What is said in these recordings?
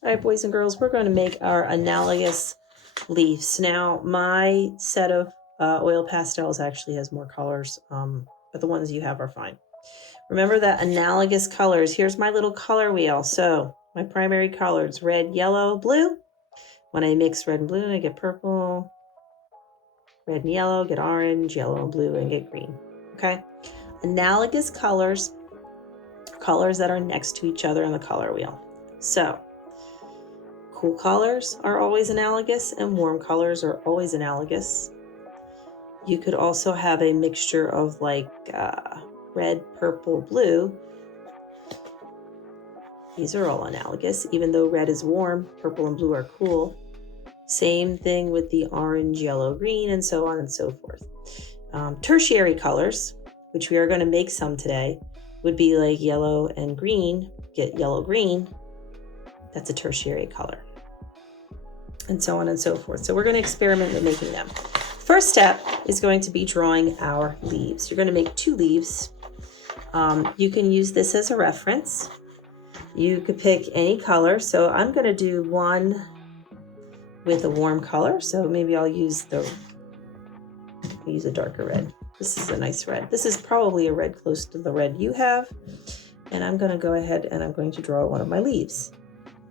All right, boys and girls, we're going to make our analogous leaves. Now, my set of oil pastels actually has more colors, but the ones you have are fine. Remember that analogous colors. Here's my little color wheel. So my primary colors, red, yellow, blue. When I mix red and blue, I get purple. Red and yellow, get orange, yellow and blue, and get green. Okay? Analogous colors that are next to each other on the color wheel. So cool colors are always analogous and warm colors are always analogous. You could also have a mixture of like red, purple, blue. These are all analogous, even though red is warm, purple and blue are cool. Same thing with the orange, yellow, green, and so on and so forth. Tertiary colors, which we are going to make some today, would be like yellow and green. Get yellow, green. That's a tertiary color. And so on and so forth. So we're going to experiment with making them. First step is going to be drawing our leaves. You're going to make 2 leaves. You can use this as a reference. You could pick any color. So I'm going to do one with a warm color. So maybe I'll use a darker red. This is a nice red. This is probably a red close to the red you have. And I'm going to go ahead and I'm going to draw one of my leaves.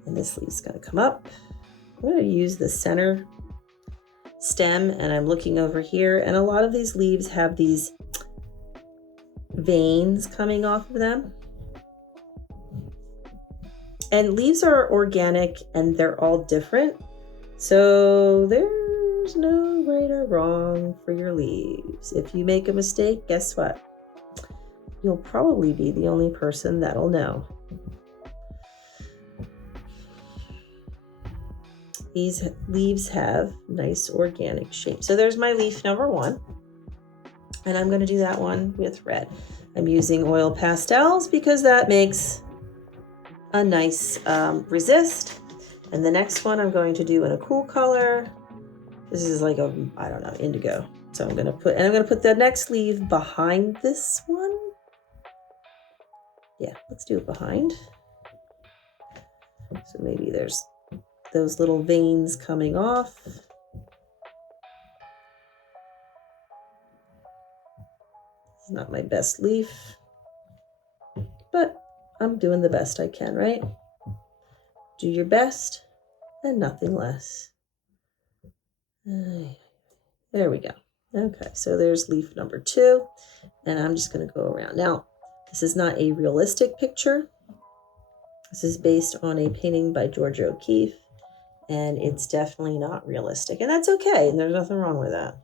And this leaf's going to come up. I'm going to use the center stem and I'm looking over here. And a lot of these leaves have these veins coming off of them. And leaves are organic and they're all different. So there's no right or wrong for your leaves. If you make a mistake, guess what? You'll probably be the only person that'll know. These leaves have nice organic shape. So there's my leaf number 1. And I'm going to do that one with red. I'm using oil pastels because that makes a nice resist. And the next one I'm going to do in a cool color. This is like a, I don't know, indigo. So I'm going to put the next leaf behind this one. Yeah, let's do it behind. So maybe there's those little veins coming off. It's not my best leaf, but I'm doing the best I can, right? Do your best and nothing less. There we go. Okay, so there's leaf number 2, and I'm just going to go around. Now, this is not a realistic picture. This is based on a painting by George O'Keeffe, and it's definitely not realistic, and that's okay, and there's nothing wrong with that.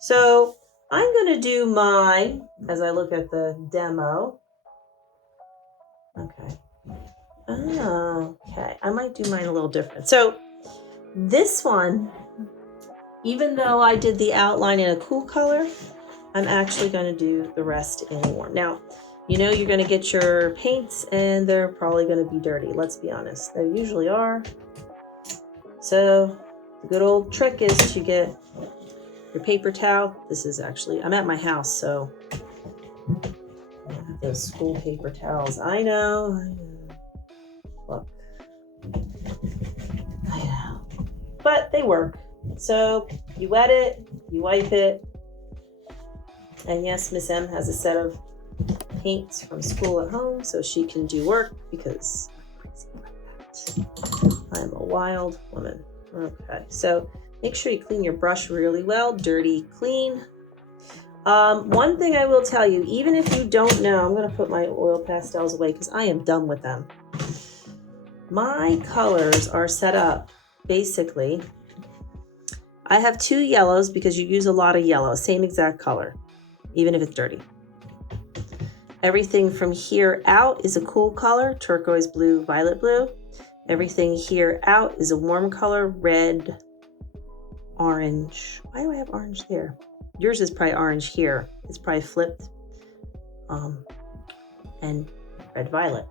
So I'm going to do mine as I look at the demo. Okay. Okay, I might do mine a little different. So this one, even though I did the outline in a cool color, I'm actually going to do the rest in warm. Now, you know you're going to get your paints and they're probably going to be dirty. Let's be honest. They usually are. So the good old trick is to get your paper towel. This is actually, I'm at my house, so I have those school paper towels. I know. Look. I know. But they work. So you wet it, you wipe it. And yes, Miss M has a set of paints from school at home so she can do work because I'm crazy like that. I'm a wild woman. Okay, so make sure you clean your brush really well. Dirty, clean. One thing I will tell you, even if you don't know, I'm going to put my oil pastels away because I am done with them. My colors are set up basically. I have 2 yellows because you use a lot of yellow, same exact color, even if it's dirty. Everything from here out is a cool color, turquoise blue, violet blue. Everything here out is a warm color, red, orange. Why do I have orange there? Yours is probably orange here. It's probably flipped. And red, violet.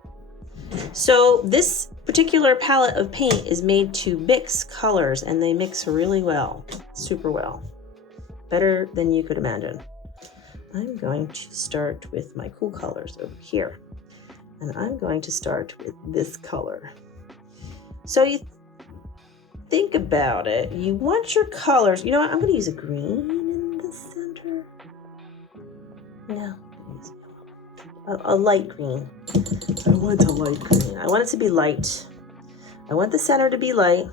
So this particular palette of paint is made to mix colors, and they mix really well, super well. Better than you could imagine. I'm going to start with my cool colors over here. And I'm going to start with this color. So you think about it. You want your colors. You know what? I'm going to use a green in the center. No, a light green. I want a light green. I want it to be light. I want the center to be light.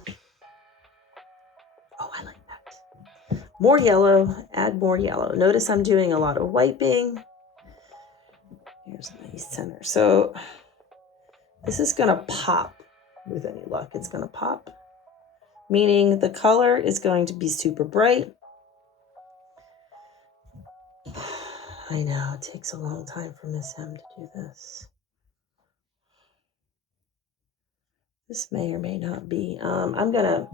Oh, I like that. More yellow. Add more yellow. Notice I'm doing a lot of wiping. Here's my center. So this is going to pop with any luck. It's going to pop, meaning the color is going to be super bright. I know it takes a long time for Miss M to do this. This may or may not be. I'm going to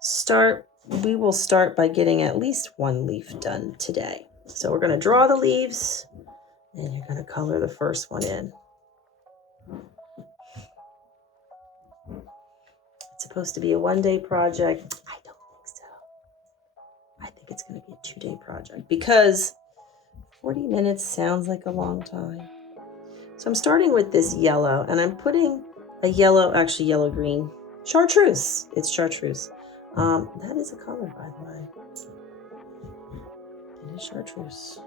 start. We will start by getting at least one leaf done today. So we're going to draw the leaves and you're going to color the first one in. It's supposed to be a one-day project. I don't think so. I think it's going to be a two-day project because 40 minutes sounds like a long time. So I'm starting with this yellow and I'm putting a yellow, actually yellow-green, chartreuse. It's chartreuse. That is a color, by the way. It is chartreuse.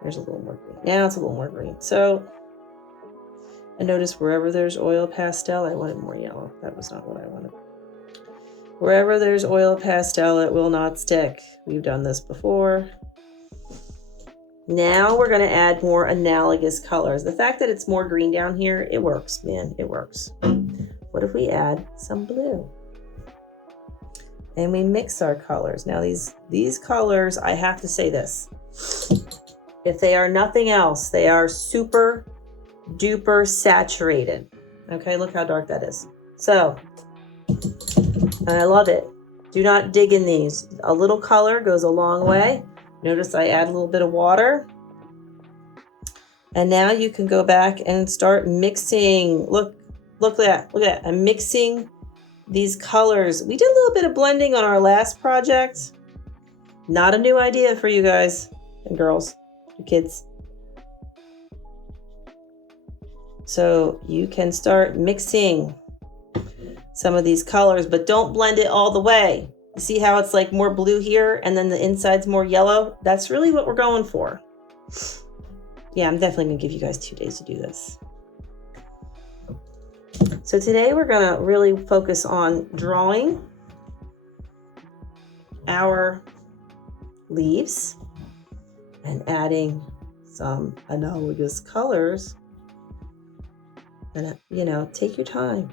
There's a little more green. Now it's a little more green. So, and notice wherever there's oil pastel, I wanted more yellow. That was not what I wanted. Wherever there's oil pastel, it will not stick. We've done this before. Now we're going to add more analogous colors. The fact that it's more green down here, it works, man. It works. What if we add some blue? And we mix our colors. Now these colors, I have to say this. If they are nothing else, they are super duper saturated. Okay, look how dark that is. So, and I love it. Do not dig in these. A little color goes a long way. Notice I add a little bit of water. And now you can go back and start mixing. Look at that. Look at that. I'm mixing these colors. We did a little bit of blending on our last project. Not a new idea for you guys and girls, you kids. So you can start mixing some of these colors, but don't blend it all the way. You see how it's like more blue here and then the inside's more yellow? That's really what we're going for. Yeah, I'm definitely gonna give you guys 2 days to do this. So today we're gonna really focus on drawing our leaves and adding some analogous colors. And, you know, take your time.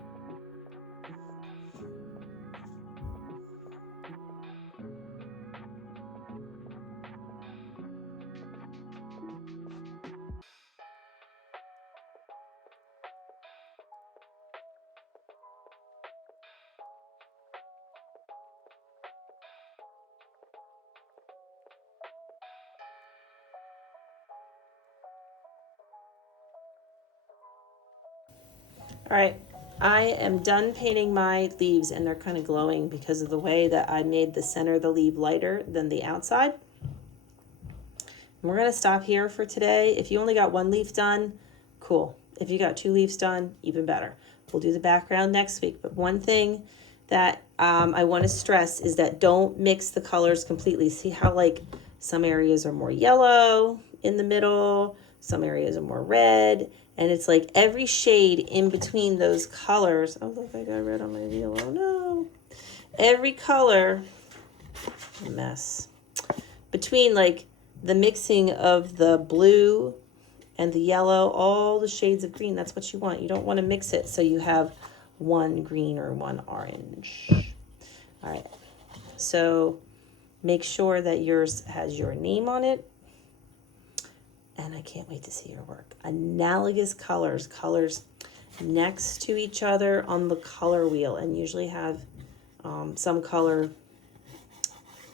All right, I am done painting my leaves and they're kind of glowing because of the way that I made the center of the leaf lighter than the outside. And we're gonna stop here for today. If you only got one leaf done, cool. If you got 2 leaves done, even better. We'll do the background next week. But one thing that I want to stress is that don't mix the colors completely. See how like some areas are more yellow in the middle, some areas are more red, and it's like every shade in between those colors. Oh, look, I got red on my yellow. No. Every color, a mess. Between like the mixing of the blue and the yellow, all the shades of green, that's what you want. You don't want to mix it so you have one green or one orange. All right, so make sure that yours has your name on it. And I can't wait to see your work. Analogous colors, colors next to each other on the color wheel, and usually have some color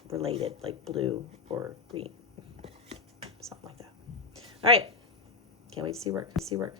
related, like blue or green, something like that. All right, can't wait to see work.